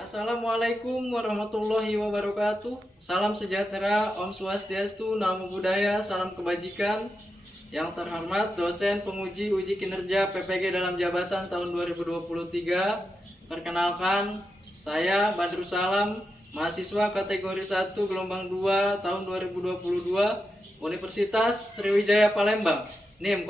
Assalamualaikum warahmatullahi wabarakatuh. Salam sejahtera, Om Swastiastu, Namo Buddhaya, salam kebajikan. Yang terhormat dosen penguji uji kinerja PPG dalam jabatan tahun 2023. Perkenalkan, saya Badrul Salam, mahasiswa kategori 1 gelombang 2 tahun 2022 Universitas Sriwijaya Palembang. NIM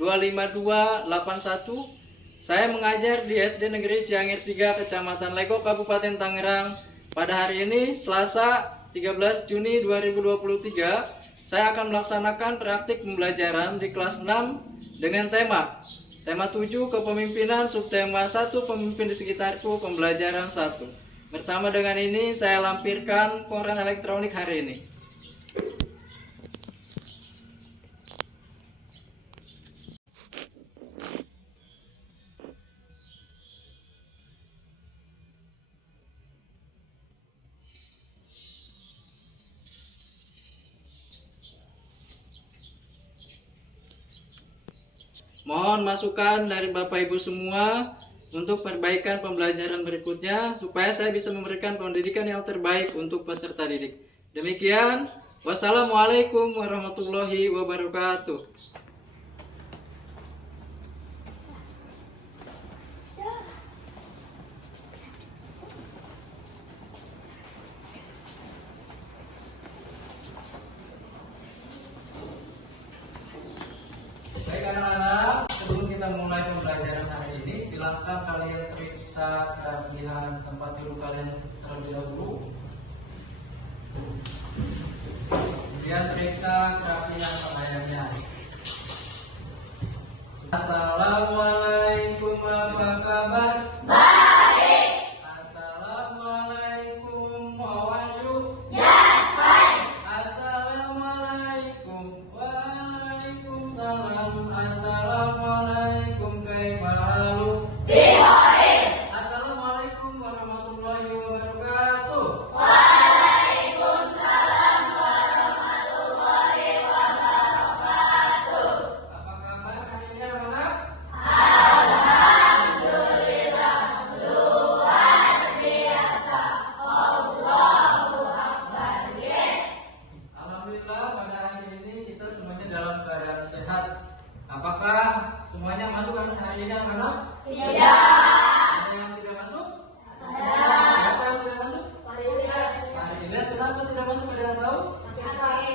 062828822252281. Saya mengajar di SD Negeri Ciangir 3, Kecamatan Legok, Kabupaten Tangerang. Pada hari ini, Selasa 13 Juni 2023, saya akan melaksanakan praktik pembelajaran di kelas 6 dengan tema 7 kepemimpinan, subtema 1 pemimpin di sekitarku, pembelajaran 1. Bersama dengan ini, saya lampirkan koran elektronik hari ini. Mohon masukan dari Bapak Ibu semua untuk perbaikan pembelajaran berikutnya supaya saya bisa memberikan pendidikan yang terbaik untuk peserta didik. Demikian, wassalamualaikum warahmatullahi wabarakatuh. Baik anak-anak, sebelum kita mulai pembelajaran hari ini, silakan kalian periksa kerapihan tempat duduk kalian terlebih dahulu. Kemudian periksa kerapihan pakaiannya. Assalamualaikum, apa kabar? Baik. Assalamualaikum, mau maju? Yes, fine. Assalamualaikum, waalaikumsalam. Assalamualaikum, kaifa halu? Baik. Assalamualaikum warahmatullahi wabarakatuh. Waalaikumsalam warahmatullahi wabarakatuh. Apa kabar hari ini anak? Alhamdulillah, luar biasa. Allahu Akbar. Yes. Alhamdulillah pada hari ini kita semuanya dalam keadaan sehat. Apakah semuanya masuk hari ini anak-anak? Tidak. Ada yang tidak masuk? Ada. Siapa yang tidak masuk? Pak Ilyas. Kenapa tidak masuk? Ada yang tahu?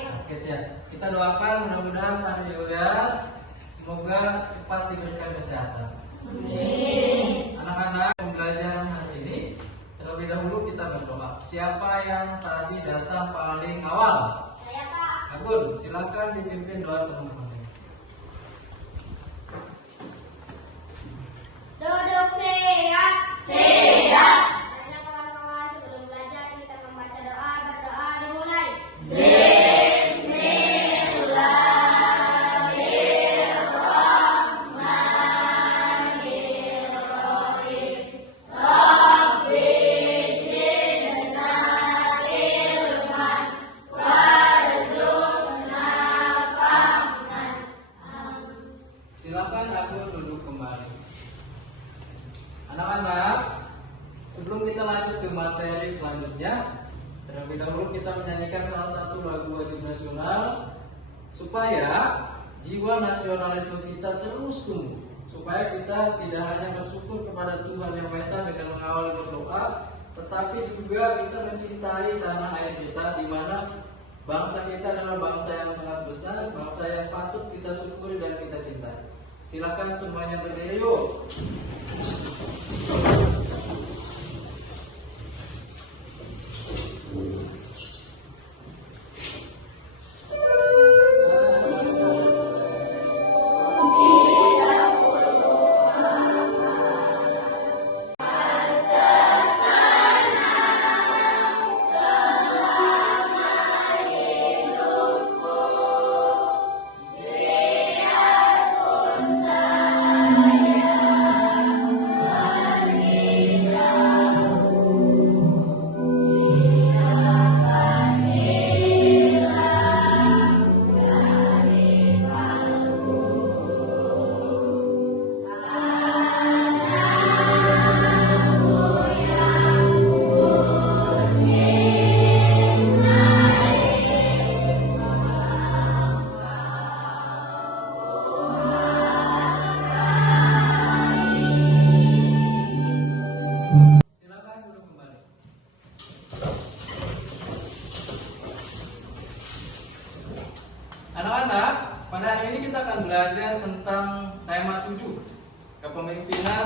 Sakit ya. Kita doakan mudah-mudahan Pak Ilyas semoga cepat diberikan kesehatan. Amin. Anak-anak, pembelajaran hari ini terlebih dahulu kita berdoa. Siapa yang tadi datang paling awal? Saya, Pak. Abun, silakan dipimpin doa teman-teman. Duduk sehat. Sehat. Ayo kawan-kawan, sebelum belajar kita membaca doa. Berdoa dimulai. Bismillahirrahmanirrahim. Rabbi zidna ilman warzuqna fahman. Silakan aku duduk kembali. Anak-anak, sebelum kita lanjut ke materi selanjutnya, terlebih dahulu kita menyanyikan salah satu lagu wajib nasional supaya jiwa nasionalisme kita terus tumbuh, supaya kita tidak hanya bersyukur kepada Tuhan Yang Maha Esa dengan mengawali berdoa, tetapi juga kita mencintai tanah air kita, di mana bangsa kita adalah bangsa yang sangat besar, bangsa yang patut kita syukuri dan kita cintai. Silakan semuanya berdiri yuk. belajar tentang tema 7, kepemimpinan,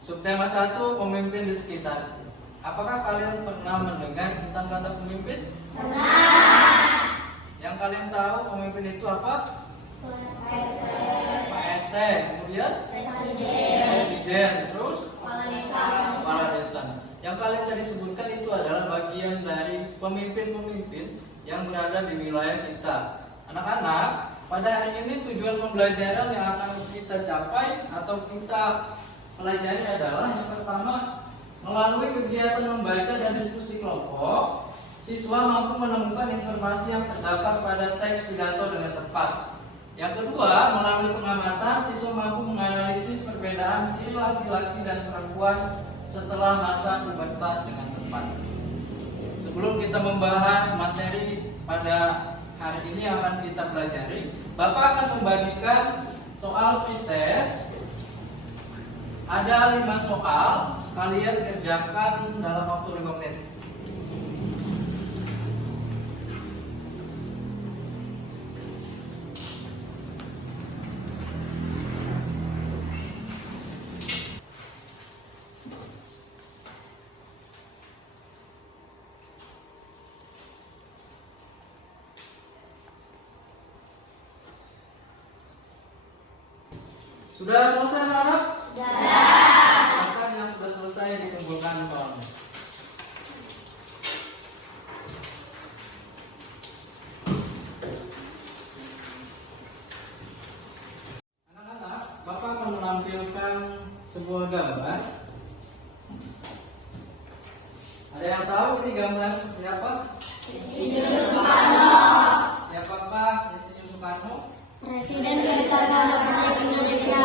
subtema 1, pemimpin di sekitar. Apakah kalian pernah mendengar tentang kata pemimpin? Pernah. Yang kalian tahu pemimpin itu apa? Pak RT, kemudian Presiden, terus Kepala Desa. Yang kalian tadi sebutkan itu adalah bagian dari pemimpin-pemimpin yang berada di wilayah kita. Anak-anak, pada hari ini tujuan pembelajaran yang akan kita capai atau kita pelajari adalah yang pertama, melalui kegiatan membaca dan diskusi kelompok, siswa mampu menemukan informasi yang terdapat pada teks pidato dengan tepat. Yang kedua, melalui pengamatan, siswa mampu menganalisis perbedaan ciri laki-laki dan perempuan setelah masa pubertas dengan tepat. Sebelum kita membahas materi pada hari ini yang akan kita pelajari, Bapak akan membagikan soal pretest. Ada 5 soal, kalian kerjakan dalam waktu 5 menit. Sudah selesai anak-anak? Sudah. Silakan yang sudah selesai dikumpulkan soalnya. Anak-anak, Bapak akan menampilkan sebuah gambar. Ada yang tahu ini gambar seperti apa? Insinyur Soekarno. Siapakah Insinyur Soekarno? Presiden pertama Republik Indonesia.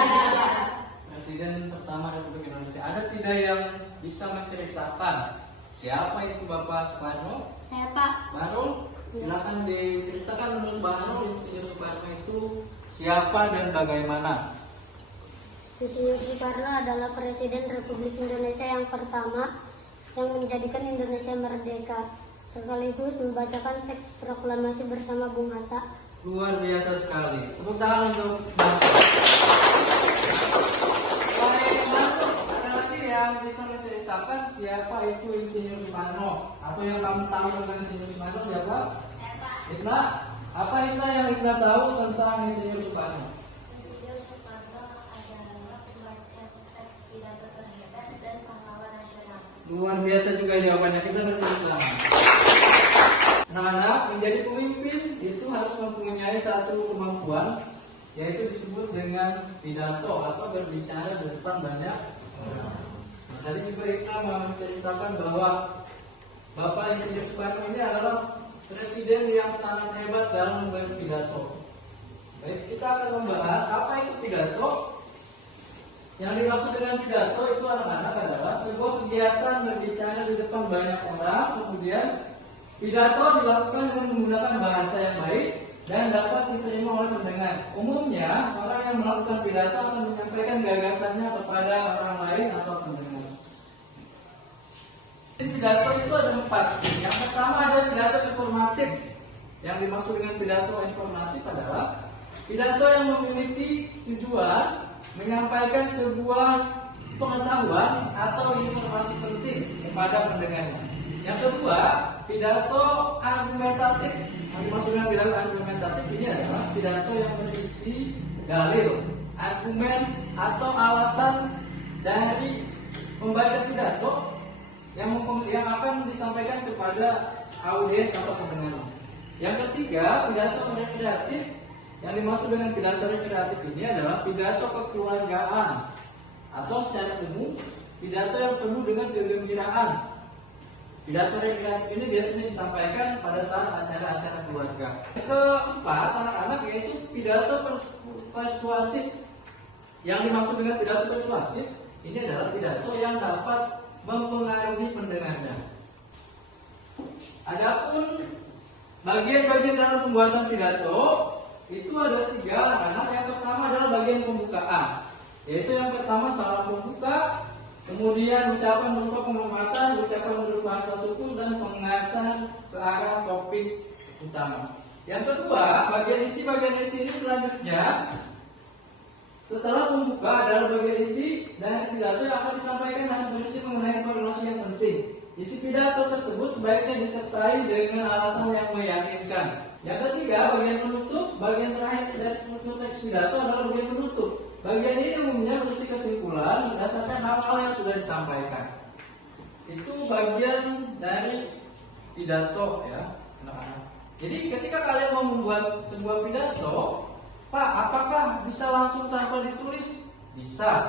Presiden pertama Republik Indonesia. Ada tidak yang bisa menceritakan siapa itu Bapak Soekarno? Saya Pak. Bahrul, silakan diceritakan menurut Bahrul Insinyur Soekarno itu siapa dan bagaimana? Insinyur Soekarno adalah Presiden Republik Indonesia yang pertama yang menjadikan Indonesia merdeka, sekaligus membacakan teks proklamasi bersama Bung Hatta. Luar biasa sekali. Tepuk tangan untuk Bapak. Selain Bahrul, ada lagi yang bisa menceritakan siapa itu Insinyur Soekarno? Atau yang kamu tahu tentang Insinyur Soekarno siapa? Saya Pak. Ibna, apa Ibna yang Ibna tahu tentang Insinyur Soekarno? Insinyur Soekarno adalah pembaca teks pidato terhebat dan pahlawan nasional. Luar biasa juga jawabannya. Kita bertepuk tangan. Anak-anak, menjadi pemimpin itu harus mempunyai satu kemampuan, yaitu disebut dengan pidato atau berbicara di depan banyak orang. Jadi juga kita menceritakan bahwa Bapak Insinyur Soekarno ini adalah presiden yang sangat hebat dalam membuat pidato. Baik, kita akan membahas apa itu pidato. Yang dimaksud dengan pidato itu anak-anak adalah sebuah kegiatan berbicara di depan banyak orang, kemudian pidato dilakukan dengan menggunakan bahasa yang baik dan dapat diterima oleh pendengar. Umumnya, orang yang melakukan pidato akan menyampaikan gagasannya kepada orang lain atau pendengar. Pidato itu ada 4. Yang pertama ada pidato informatif. Yang dimaksud dengan pidato informatif adalah pidato yang memiliki tujuan menyampaikan sebuah pengetahuan atau informasi penting kepada pendengarnya. Yang kedua, pidato argumentatif. Yang dimaksud dengan pidato argumentatif ini adalah pidato yang berisi dalil, argumen atau alasan dari pembaca pidato yang akan disampaikan kepada audiens atau pendengar. Yang ketiga, pidato rekreatif. Yang dimaksud dengan pidato rekreatif ini adalah pidato kekeluargaan atau secara umum pidato yang penuh dengan kegembiraan. Pidato rekreatif ini biasanya disampaikan pada saat acara-acara keluarga. Yang keempat, anak-anak, yaitu pidato persuasif. Yang dimaksud dengan pidato persuasif ini adalah pidato yang dapat mempengaruhi pendengarnya. Adapun bagian-bagian dalam pembuatan pidato itu ada 3 anak-anak. Yang pertama adalah bagian pembukaan, yaitu yang pertama salam pembuka, kemudian ucapan berupa penghormatan, ucapan berupa bahasa syukur dan pengingatan ke arah topik utama. Yang kedua, bagian isi ini selanjutnya Setelah pembuka adalah bagian isi dari pidato yang akan disampaikan harus berisi mengenai informasi yang penting. Isi pidato tersebut sebaiknya disertai dengan alasan yang meyakinkan. Yang ketiga, bagian penutup. Bagian terakhir dari struktur teks pidato adalah bagian penutup. Bagian ini umumnya berisi kesimpulan berdasarkan hal-hal yang sudah disampaikan. Itu bagian dari pidato ya, anak-anak. Jadi ketika kalian mau membuat sebuah pidato, Pak, apakah bisa langsung tanpa ditulis? Bisa.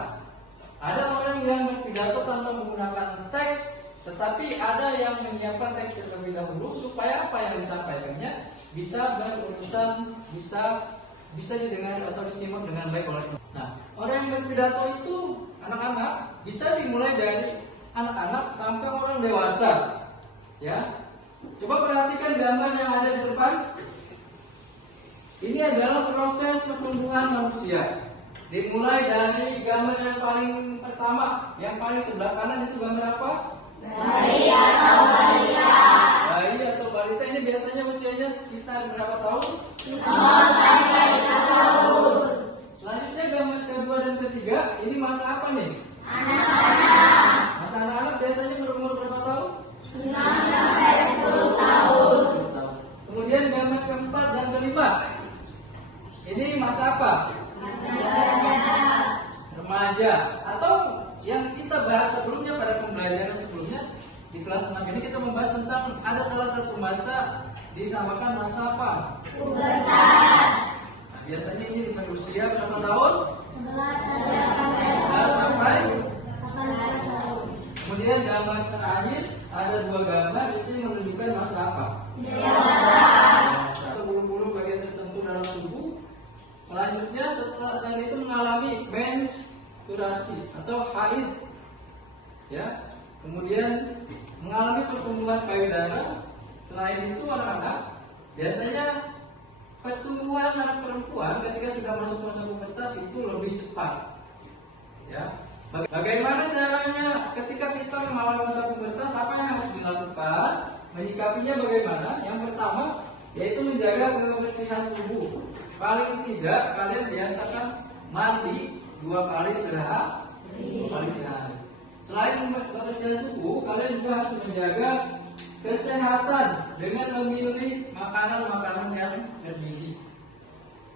Ada orang yang berpidato tanpa menggunakan teks, tetapi ada yang menyiapkan teks terlebih dahulu supaya apa yang disampaikannya bisa berurutan, bisa didengar atau disimak dengan baik oleh. Nah, orang yang berpidato itu anak-anak bisa dimulai dari anak-anak sampai orang dewasa. Ya. Coba perhatikan gambar yang ada di depan. Ini adalah proses pertumbuhan manusia. Dimulai dari gambar yang paling pertama, yang paling sebelah kanan itu gambar apa? Bayi atau balita. Bayi atau balita ini biasanya usianya sekitar berapa tahun? 0 sampai 5 tahun. Selanjutnya gambar kedua dan ketiga, ini masa apa nih? Anak-anak. Masa anak-anak biasanya berumur berapa tahun? 6 sampai 10 tahun. Kemudian gambar keempat dan kelima. Ini masa apa? Remaja. Atau yang kita bahas sebelumnya pada pembelajaran sebelumnya di kelas 6 ini kita membahas tentang ada salah satu masa dinamakan masa apa? Pubertas. Nah, biasanya ini berusia berapa tahun? 11 sampai 18 tahun. Kemudian gambar terakhir ada 2 gambar itu menunjukkan masa apa? Dewasa. Bulu-bulu bagian tertentu dalam tubuh. Selanjutnya setelah saya itu mengalami menstruasi atau haid, ya. Kemudian mengalami pertumbuhan payudara. Selain itu anak-anak biasanya pertumbuhan anak perempuan ketika sudah masuk masa pubertas itu lebih cepat, ya. Bagaimana caranya ketika kita mengalami masa pubertas? Apa yang harus dilakukan? Menyikapinya bagaimana? Yang pertama yaitu menjaga kebersihan tubuh. Paling tidak kalian biasakan mandi 2 kali sehari. Selain kebersihan tubuh, kalian juga harus menjaga kesehatan dengan memilih makanan-makanan yang bergizi.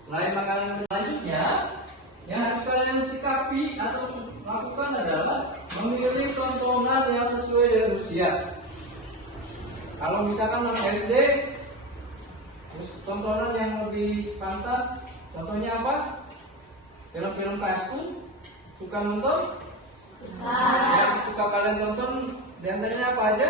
Selain makanan selanjutnya, yang harus kalian sikapi atau lakukan adalah memilih tontonan yang sesuai dengan usia. Kalau misalkan anak SD, terus tontonan yang lebih pantas, contohnya apa? Film-film kartun, suka nonton? Yang suka kalian tonton, diantaranya apa aja?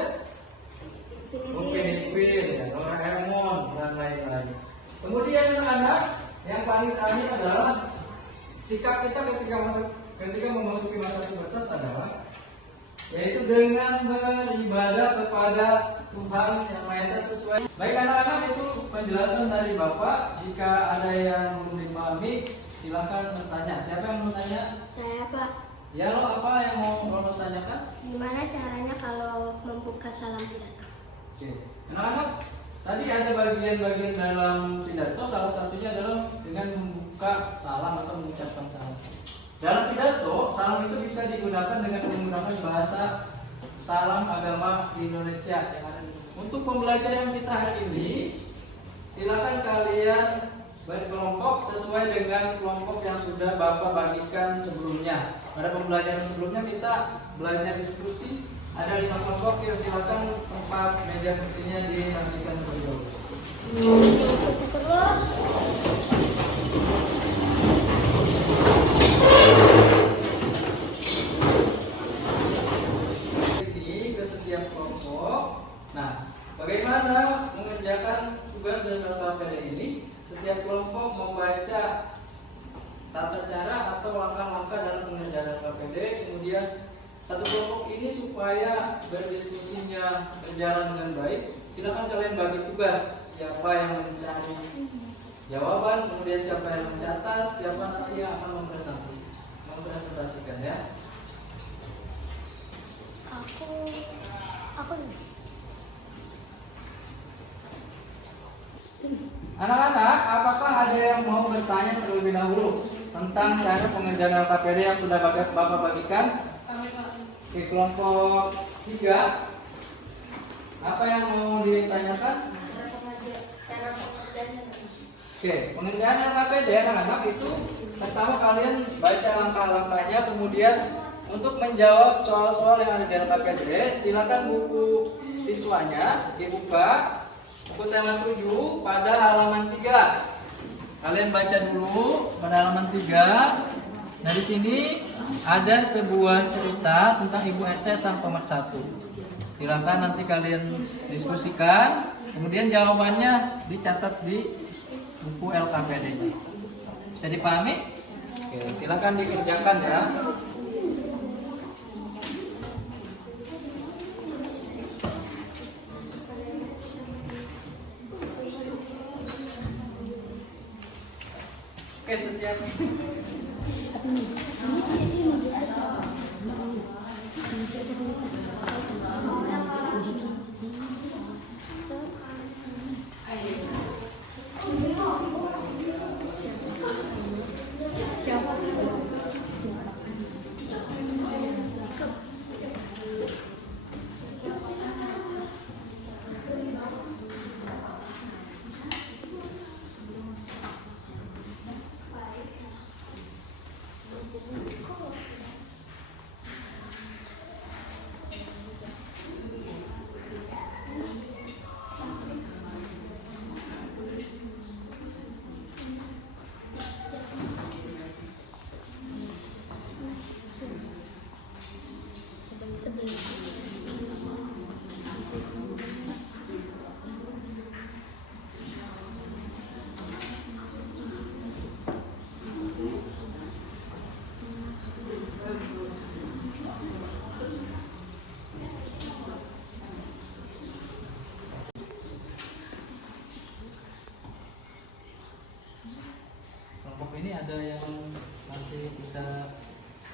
Upin-Ipin, ya, Doraemon, dan lain-lain. Kemudian anak, yang paling terakhir adalah sikap kita ketika memasuki masa pubertas adalah yaitu dengan beribadah kepada Tuhan Yang Maha Esa sesuai. Baik anak-anak, itu penjelasan dari Bapak. Jika ada yang belum dipahami, silakan bertanya. Siapa yang mau tanya? Saya, Pak. Ya, lo apa yang mau tanyakan? Gimana caranya kalau membuka salam pidato? Oke. Anak-anak, tadi ada bagian-bagian dalam pidato. Salah satunya adalah dengan membuka salam atau mengucapkan salam. Dalam pidato, salam itu bisa digunakan dengan menggunakan bahasa salam agama di Indonesia yang ada. Untuk pembelajaran kita hari ini, silakan kalian berkelompok sesuai dengan kelompok yang sudah Bapak bagikan sebelumnya. Pada pembelajaran sebelumnya kita belajar diskusi, ada 5 kelompok. Ya, silakan tempat meja kursinya dirapikan terlebih dahulu. Ini ke setiap kelompok. Nah, bagaimana mengerjakan tugas dan LKPD ini? Setiap kelompok membaca tata cara atau langkah-langkah dalam pengerjaan LKPD. Kemudian satu kelompok ini supaya berdiskusinya berjalan dengan baik, silakan kalian bagi tugas. Siapa yang mencari jawaban, kemudian siapa yang mencatat, siapa nanti yang akan mempresentasikan, ya. Aku Anak-anak, apakah ada yang mau bertanya terlebih dahulu? tentang cara pengerjaan LKPD yang sudah Bapak bagikan. Oke, kelompok 3. Apa yang mau ditanyakan? Oke, pengerjaan LKPD anak-anak itu pertama kalian baca langkah-langkahnya, kemudian untuk menjawab soal-soal yang ada di LKPD, silakan buku siswanya dibuka, buku tema 7 pada halaman 3. Kalian baca dulu pada halaman 3. Nah, di sini ada sebuah cerita tentang Ibu RT sang pemersatu. Silakan nanti kalian diskusikan, kemudian jawabannya dicatat di buku LKPD. Bisa dipahami? Oke, silakan dikerjakan ya. Oke, setiap kelompok ini ada yang masih bisa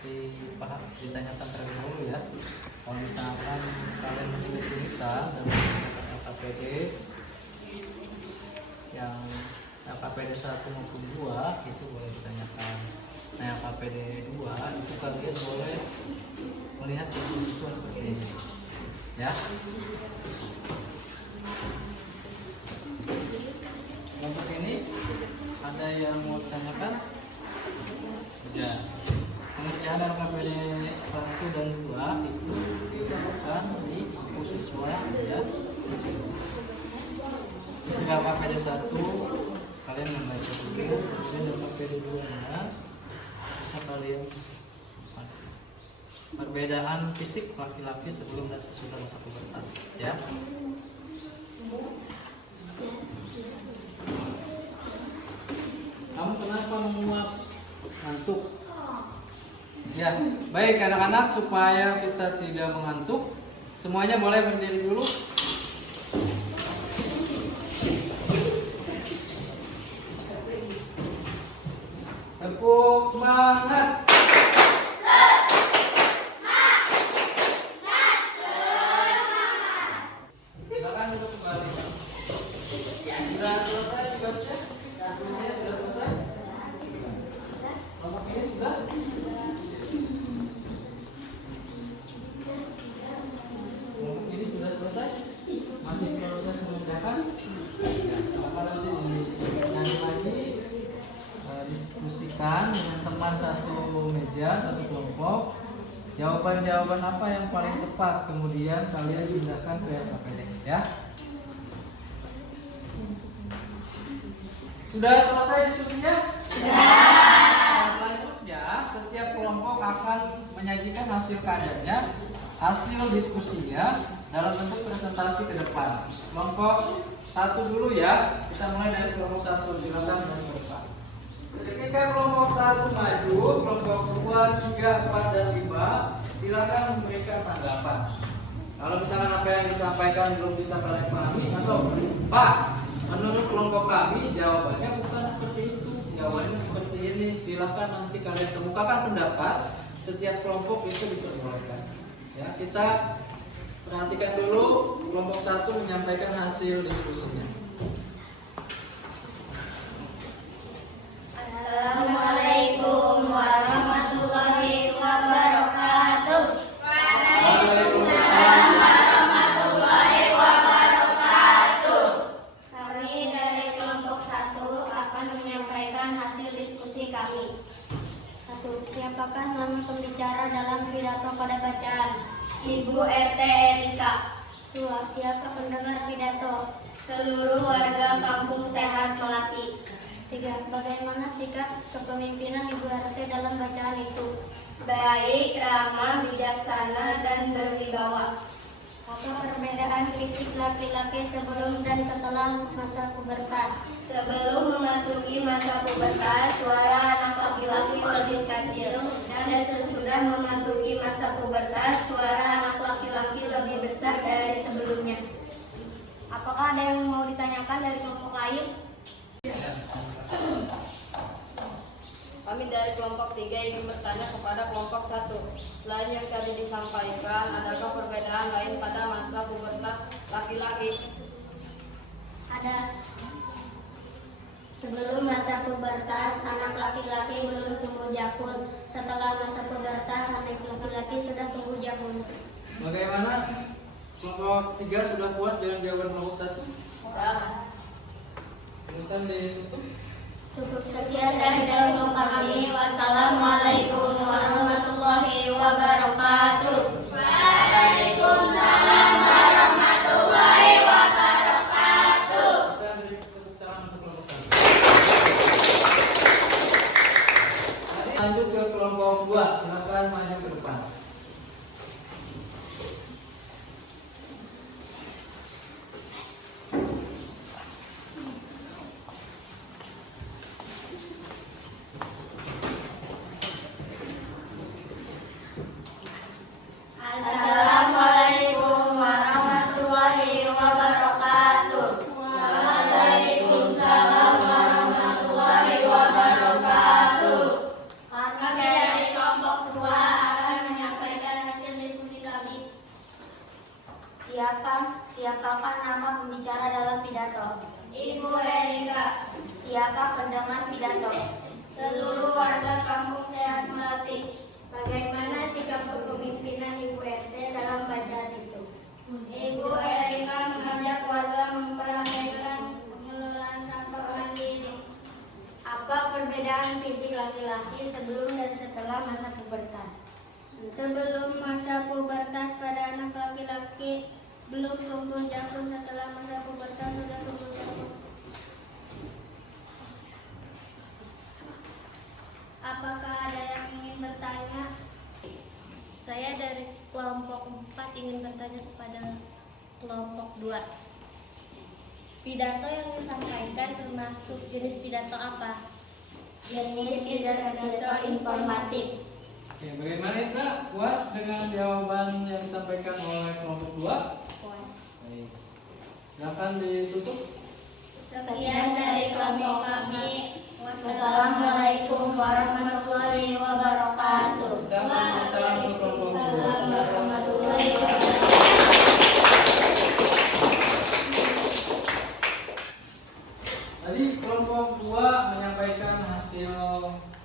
ditanyakan terlebih dahulu ya. Kalau misalkan kalian masih kesulitan dalam menggunakan LKPD yang LKPD 1 maupun 2 itu boleh ditanyakan. Nah, LKPD 2 itu kalian boleh melihat siswa seperti ini ya. Kelompok ini ada yang mau ditanyakan? Ya. Pengerjaan LKPD 1 dan 2 itu dilakukan di buku siswa ya. Ketika LKPD 1 kalian membaca dulu, kemudian LKPD 2 nya bisa kalian perbedaan fisik laki-laki sebelum dan sesudah masa pubertas ya. Kamu kenapa menguap? Ngantuk? Ya, baik anak-anak, supaya kita tidak mengantuk, semuanya boleh berdiri dulu. Tepuk semangat. Silakan duduk kembali. Sudah selesai tugasnya? Tugasnya sudah selesai? Kelompok ini sudah? Kelompok ini sudah selesai? Masih proses mengerjakan? Ya, silakan nanti dinyanyi lagi, diskusikan dengan teman satu meja, satu kelompok. Jawaban-jawaban apa yang paling tepat, kemudian kalian pindahkan ke LKPD ya. Sudah selesai diskusinya? Sudah. Selanjutnya, setiap kelompok akan menyajikan hasil karyanya, hasil diskusinya dalam bentuk presentasi ke depan. Kelompok 1 dulu ya. Kita mulai dari kelompok 1. Silakan dari ke depan. Ketika kelompok 1 maju, kelompok 2, 3, 4, dan 5 silakan memberikan tanggapan. Kalau misalkan apa yang disampaikan belum bisa kalian pahami, atau Pak, menurut kelompok kami jawabannya bukan seperti itu, jawabannya seperti ini, silakan nanti kalian kemukakan pendapat. Setiap kelompok itu diperbolehkan ya. Kita perhatikan dulu kelompok 1 menyampaikan hasil diskusinya. Assalamualaikum. 2. Siapa pendengar pidato? Seluruh warga kampung sehat Melati. 3. Bagaimana sikap kepemimpinan Ibu RT dalam bacaan itu? Baik, ramah, bijaksana, dan berwibawa. Apa perbedaan fisik laki-laki sebelum dan setelah masa pubertas? Sebelum memasuki masa pubertas, suara anak laki-laki lebih kecil, dan sesudah memasuki masa pubertas, suara anak laki-laki lebih besar dari sebelumnya. Apakah ada yang mau ditanyakan dari kelompok lain? Kami dari kelompok 3 ingin bertanya kepada kelompok 1. Selain yang tadi disampaikan, adakah perbedaan lain pada masa pubertas laki-laki? Ada. Sebelum masa pubertas, anak laki-laki belum tumbuh jakun. Setelah masa pubertas, anak laki-laki sudah tumbuh jakun. Bagaimana? Kelompok 3 sudah puas dengan jawaban kelompok 1? Jelas. Silakan ditutup. Cukup Sekian dari kelompok kami. Wassalamualaikum warahmatullahi wabarakatuh. Waalaikumsalam warahmatullahi wabarakatuh. Kita beri tepuk tangan untuk kelompok 1. Lanjut ke kelompok 2. Silakan maju ke depan. Assalamualaikum warahmatullahi wabarakatuh. Waalaikumsalam warahmatullahi wabarakatuh. Kami dari kelompok 2 akan menyampaikan hasil diskusi kami. Siapakah nama pembicara dalam pidato? Ibu Erika. Siapa pendengar pidato? Seluruh warga kampung sehat Melati. Bagaimana sikap kepemimpinan Ibu RT dalam bacaan itu? Ibu Erika mengajak warga mempraktekkan pengelolaan sampah mandiri. Apa perbedaan fisik laki-laki sebelum dan setelah masa pubertas? Sebelum masa pubertas pada anak laki-laki belum tumbuh jakun, setelah masa pubertas sudah tumbuh jakun. Apakah ada yang ingin bertanya? Saya dari kelompok 4 ingin bertanya kepada kelompok 2. Pidato yang disampaikan termasuk jenis pidato apa? Jenis pidato informatif. Oke, bagaimana Indra? Puas dengan jawaban yang disampaikan oleh kelompok 2? Puas. Baik. Silakan ditutup. Sekian dari kelompok kami. Wassalamualaikum warahmatullahi wabarakatuh. Kita beri salam untuk kelompok 2. Warahmatullahi wabarakatuh. Tadi kelompok 2 menyampaikan hasil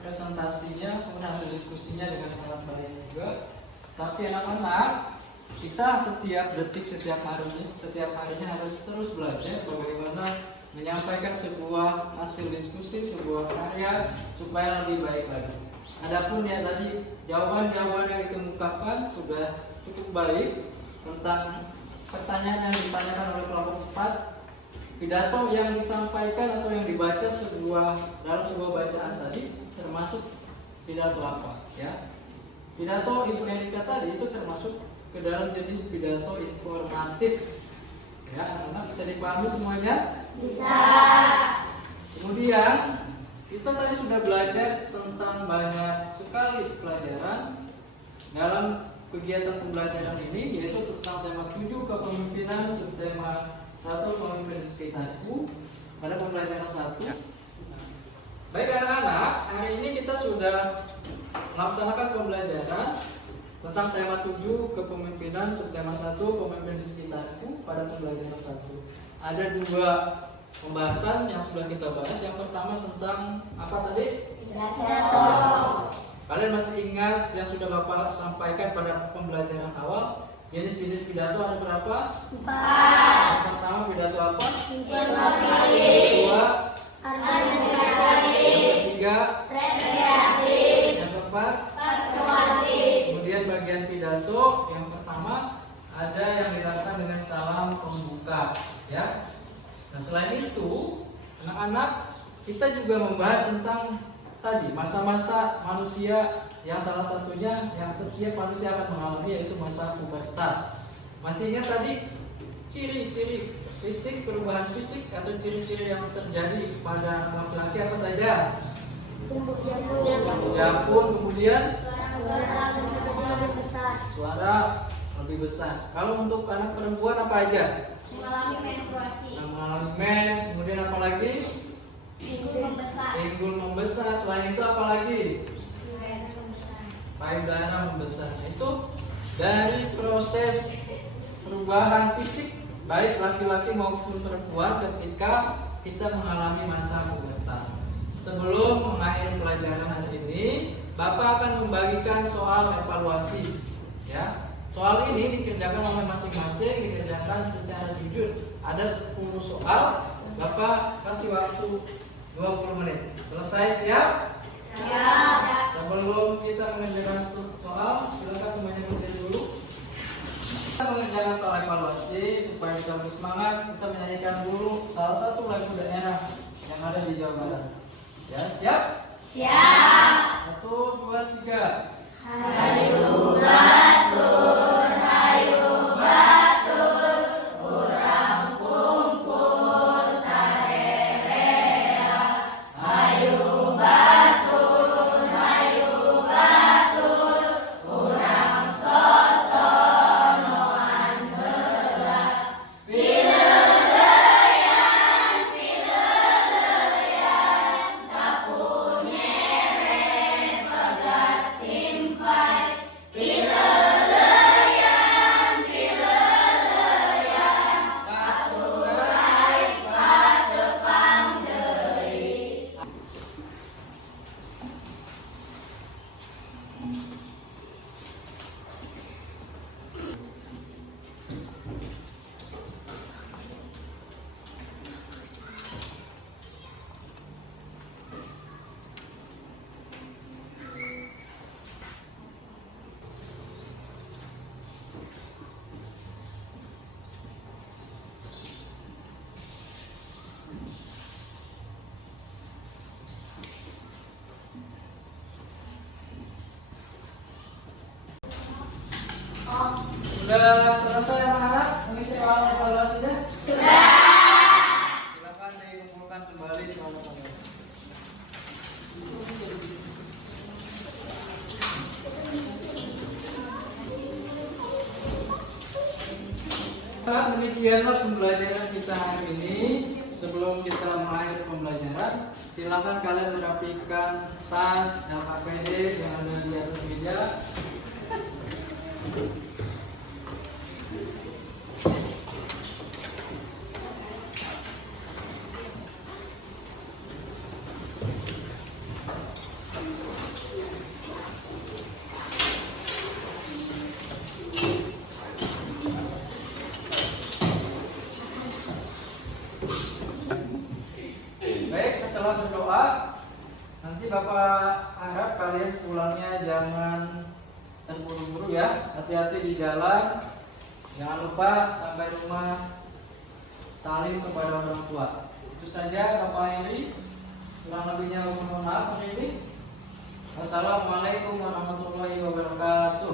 presentasinya, kemudian hasil diskusinya dengan sangat baik juga. Tapi anak-anak, kita setiap detik, setiap harinya harus terus belajar bagaimana menyampaikan sebuah hasil diskusi, sebuah karya supaya lebih baik lagi. Adapun ya tadi jawaban-jawaban yang dikemukakan sudah cukup baik tentang pertanyaan yang ditanyakan oleh kelompok 4. Pidato yang disampaikan atau yang dibaca dalam sebuah bacaan tadi termasuk pidato apa ya? Pidato Ibu Erika tadi itu termasuk ke dalam jenis pidato informatif. Ya, anak-anak bisa dipahami semuanya? Bisa. Kemudian kita tadi sudah belajar tentang banyak sekali pelajaran dalam kegiatan pembelajaran ini, yaitu tentang tema 7 kepemimpinan, subtema 1 pemimpin di sekitarku pada pembelajaran 1. Baik anak-anak, hari ini kita sudah melaksanakan pembelajaran tentang tema 7 kepemimpinan, subtema 1 pemimpin di sekitarku pada pembelajaran 1. Ada 2 pembahasan yang sudah kita bahas. Yang pertama tentang apa tadi? Pidato. Kalian masih ingat yang sudah Bapak sampaikan pada pembelajaran awal? Jenis-jenis pidato ada berapa? 4. Yang pertama pidato apa? Informatif. Kedua, Argumentatif. yang ketiga, Rekreasi. yang keempat. Persuasi. Kemudian bagian pidato yang pertama ada yang dilakukan dengan salam selain itu, anak-anak, kita juga membahas tentang tadi masa-masa manusia yang salah satunya yang setiap manusia akan mengalami, yaitu masa pubertas. Masih ingat tadi ciri-ciri fisik, perubahan fisik atau ciri-ciri yang terjadi pada laki-laki apa saja? Jabun, kemudian lebih besar. suara lebih besar. Kalau untuk anak perempuan apa aja? Mengalami menstruasi. Yang mengalami mens, kemudian apa lagi? Pinggul membesar. Pinggul membesar. Selain itu apa lagi? Payudara membesar. Payudara membesar. Itu dari proses perubahan fisik baik laki-laki maupun perempuan ketika kita mengalami masa pubertas. Sebelum mengakhiri pelajaran hari ini, Bapak akan membagikan soal evaluasi. Ya, soal ini dikerjakan oleh masing-masing, dikerjakan secara jujur. Ada 10 soal, Bapak kasih waktu 20 menit. Selesai, siap? Siap. Sebelum kita mengerjakan soal, silakan semuanya berdiri dulu. Kita mengerjakan soal evaluasi supaya kita lebih semangat. Kita menyanyikan dulu salah satu lagu daerah yang ada di Jawa Barat. Ya, siap? Siap. 1, 2, 3. Hayu batur, hayu batur, urang kumpul sarerea. Hayu batur, urang sosonoan heula. Pileleyan, sapu nyere pegat simpai. Pileleyan, paturai patepang deui. Sudah selesai anak-anak mengisi soal evaluasinya? Sudah. Silakan dikumpulkan kembali soal evaluasi. Nah, demikianlah pembelajaran kita hari ini. Sebelum kita mengakhiri pembelajaran, silakan kalian merapikan tas dan APD yang ada di atas meja. Baik, setelah berdoa, nanti Bapak harap kalian pulangnya jangan terburu-buru ya. Hati-hati di jalan. Jangan lupa sampai rumah salim kepada orang tua. Itu saja Bapak Heri. Kurang lebihnya mohon maaf hari ini. Wassalamualaikum warahmatullahi wabarakatuh.